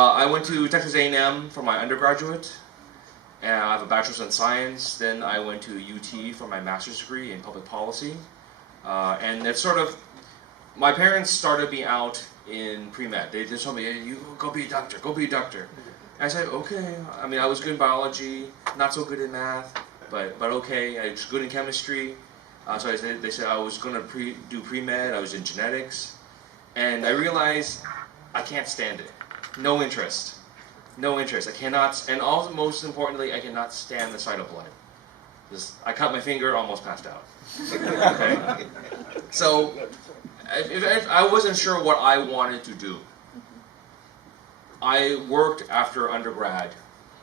I went to Texas A&M for my undergraduate, and I have a bachelor's in science. Then I went to UT for my master's degree in public policy. And it's sort of, my parents started me out in pre-med. They just told me, hey, you go be a doctor, go be a doctor. And I said, okay. I mean, I was good in biology, not so good in math, but okay. I was good in chemistry. So they said I was going to do pre-med. I was in genetics. And I realized I can't stand it. No interest. No interest. I cannot, and also most importantly, I cannot stand the sight of blood. I cut my finger, almost passed out. Okay? So I wasn't sure what I wanted to do. I worked after undergrad,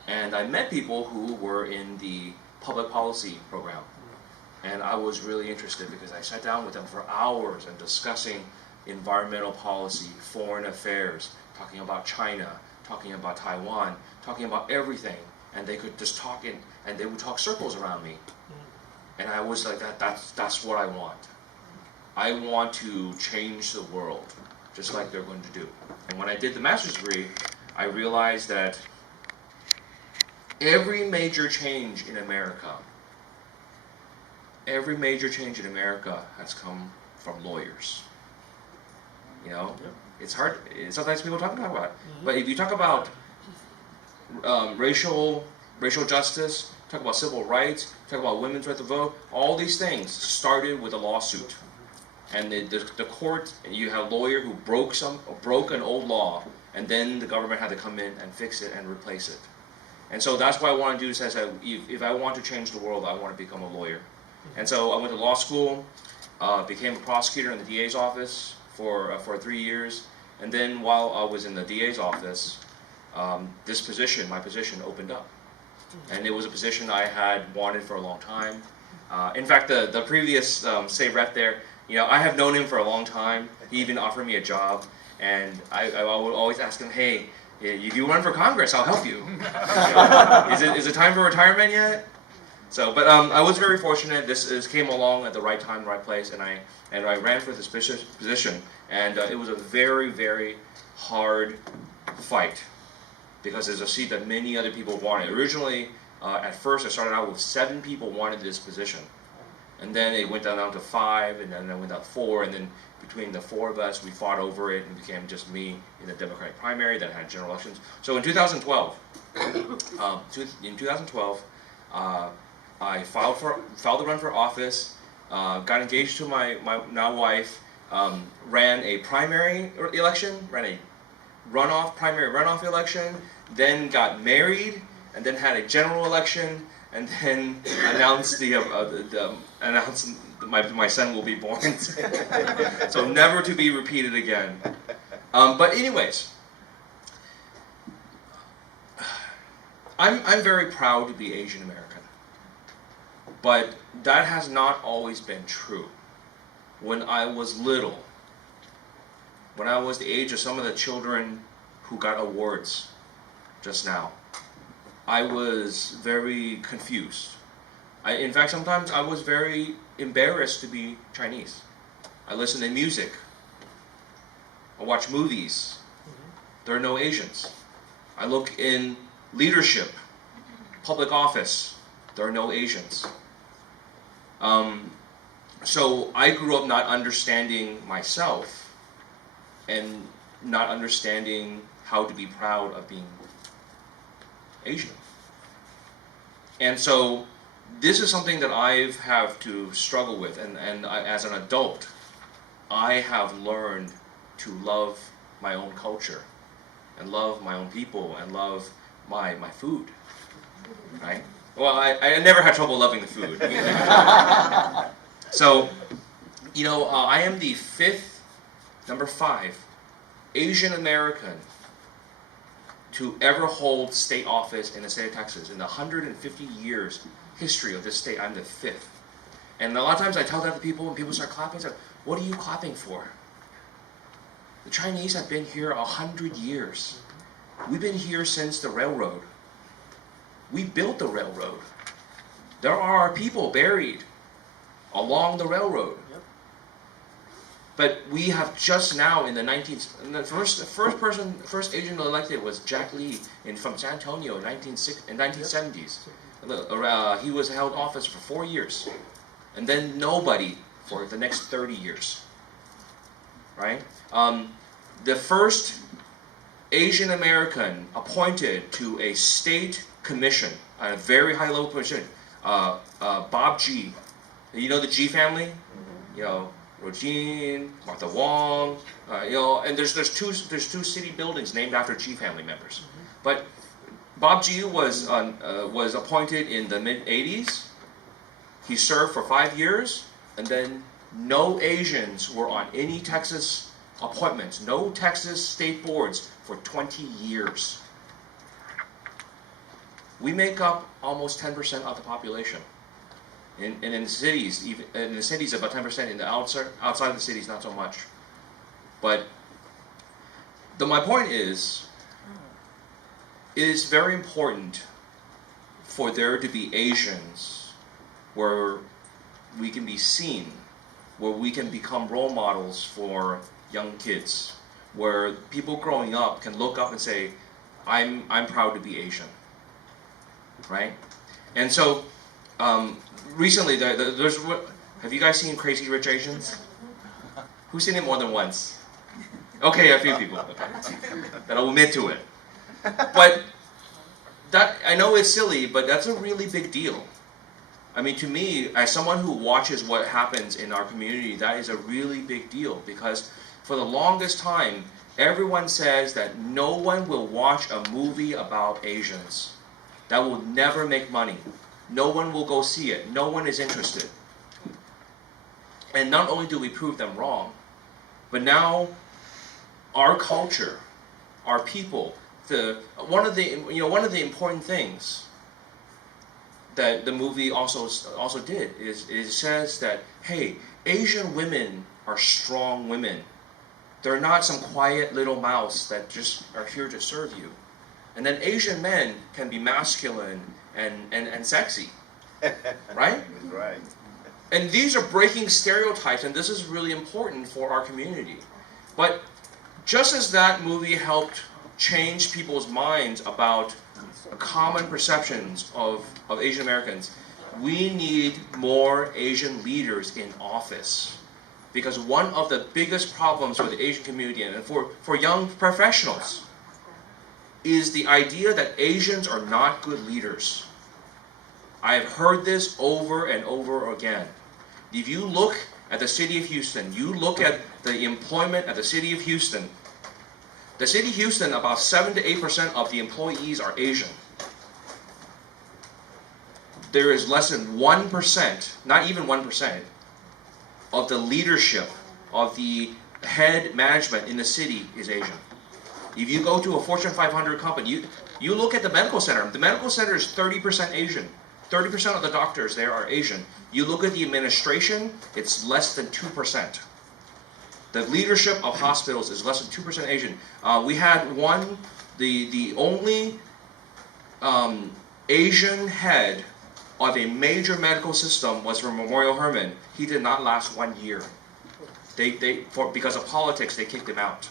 and I met people who were in the public policy program. And I was really interested because I sat down with them for hours and discussing environmental policy, foreign affairs, talking about China, talking about Taiwan, talking about everything. And they could just talk and they would talk circles around me. And I was like, that's what I want. I want to change the world, just like they're going to do. And when I did the master's degree, I realized that every major change in America has come from lawyers. You know, it's hard. Sometimes people talk about it. But if you talk about racial justice, talk about civil rights, talk about women's right to vote, all these things started with a lawsuit. And the court, you have a lawyer who broke an old law, and then the government had to come in and fix it and replace it. And so that's what I want to do. Is that if I want to change the world, I want to become a lawyer. And so I went to law school, became a prosecutor in the DA's office for 3 years, and then while I was in the DA's office, my position opened up. And it was a position I had wanted for a long time. In fact, the previous state rep there, you know, I have known him for a long time. He even offered me a job, and I would always ask him, hey, if you run for Congress, I'll help you. Is it time for retirement yet? So, but I was very fortunate. This came along at the right time, right place, and I ran for this position, and it was a very, very hard fight because it's a seat that many other people wanted. Originally, at first, I started out with 7 people wanted this position, and then it went down to 5, and then it went down to 4, and then between the 4 of us, we fought over it, and it became just me in the Democratic primary. Then had general elections. So in 2012, I filed to run for office, got engaged to my now wife, ran a primary election, ran a primary runoff election, then got married, and then had a general election, and then announced my son will be born. So never to be repeated again. But anyways, I'm very proud to be Asian American. But that has not always been true. When I was little, when I was the age of some of the children who got awards just now, I was very confused. In fact, sometimes I was very embarrassed to be Chinese. I listen to music. I watch movies. There are no Asians. I look in leadership, public office. There are no Asians. So I grew up not understanding myself and not understanding how to be proud of being Asian. And so this is something that I have to struggle with, and as an adult, I have learned to love my own culture and love my own people and love my food, right? Well, I never had trouble loving the food. So, you know, I am the number 5, Asian American to ever hold state office in the state of Texas. In the 150 years history of this state, I'm the 5th. And a lot of times I tell that to people, and people start clapping. I say, what are you clapping for? The Chinese have been here 100 years. We've been here since the railroad. We built the railroad. There are people buried along the railroad. But we have just now in the 19th, the first Asian elected was Jack Lee from San Antonio in 1970s. He was held office for 4 years, and then nobody for the next 30 years. Right? The first Asian American appointed to a state commission, a very high level commission, Bob G. You know the G family? You know, Regine, Martha Wong, and there's two city buildings named after G family members. But Bob G was appointed in the mid '80s. He served for 5 years, and then no Asians were on any Texas appointments, no Texas state boards for 20 years. We make up almost 10% of the population. And in the cities, even in the cities, about 10%. In the outside of the cities, not so much. But my point is, it is very important for there to be Asians where we can be seen, where we can become role models for young kids, where people growing up can look up and say, I'm proud to be Asian, right? And so, recently, have you guys seen Crazy Rich Asians? Who's seen it more than once? Okay, a few people. Okay. That'll admit to it. But that, I know it's silly, but that's a really big deal. I mean, to me, as someone who watches what happens in our community, that is a really big deal, because for the longest time, everyone says that no one will watch a movie about Asians. That will never make money. No one will go see it. No one is interested. And not only do we prove them wrong, but now our culture, our people, one of the important things that the movie also did is it says that, hey, Asian women are strong women. They're not some quiet little mouse that just are here to serve you. And then Asian men can be masculine and sexy, right? Right. And these are breaking stereotypes, and this is really important for our community. But just as that movie helped change people's minds about common perceptions of Asian Americans, we need more Asian leaders in office. Because one of the biggest problems with the Asian community and for young professionals is the idea that Asians are not good leaders. I have heard this over and over again. If you look at the city of Houston, you look at the employment at the city of Houston, the city of Houston, about 7 to 8% of the employees are Asian. There is less than 1%, not even 1%, of the leadership, of the head management in the city is Asian. If you go to a Fortune 500 company, you look at the medical center. The medical center is 30% Asian. 30% of the doctors there are Asian. You look at the administration, it's less than 2%. The leadership of hospitals is less than 2% Asian. We had the only Asian head of a major medical system was from Memorial Hermann. He did not last 1 year. Because of politics, they kicked him out.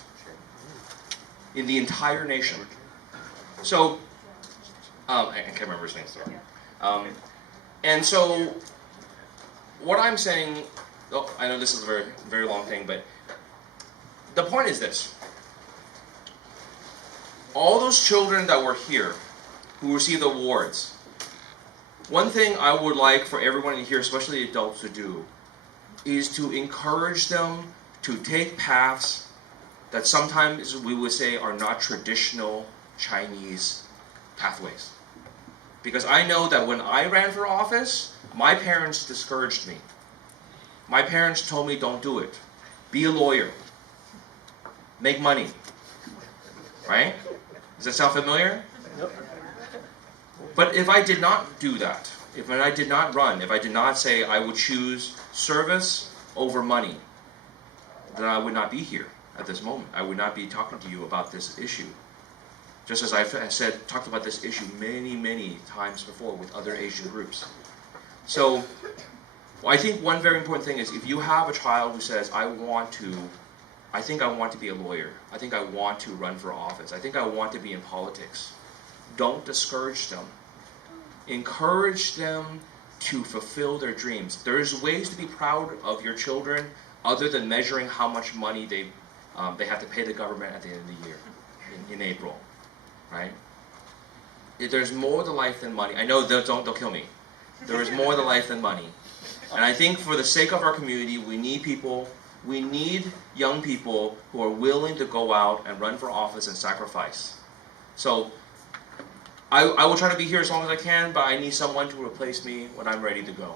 In the entire nation. So, I can't remember his name, sorry. And so, what I'm saying, I know this is a very, very long thing, but the point is this. All those children that were here, who received awards, one thing I would like for everyone in here, especially adults, to do, is to encourage them to take paths that sometimes we would say are not traditional Chinese pathways. Because I know that when I ran for office, my parents discouraged me. My parents told me, don't do it. Be a lawyer. Make money. Right? Does that sound familiar? Yep. But if I did not do that, if I did not run, if I did not say I would choose service over money, then I would not be here at this moment. I would not be talking to you about this issue. Just as I've talked about this issue many, many times before with other Asian groups. So Well, I think one very important thing is if you have a child who says, I think I want to be a lawyer. I think I want to run for office. I think I want to be in politics. Don't discourage them. Encourage them to fulfill their dreams. There's ways to be proud of your children other than measuring how much money they have to pay the government at the end of the year in April, right? There's more to life than money. I know they'll kill me. There is more to life than money. And I think for the sake of our community, we need young people who are willing to go out and run for office and sacrifice. So I will try to be here as long as I can, but I need someone to replace me when I'm ready to go.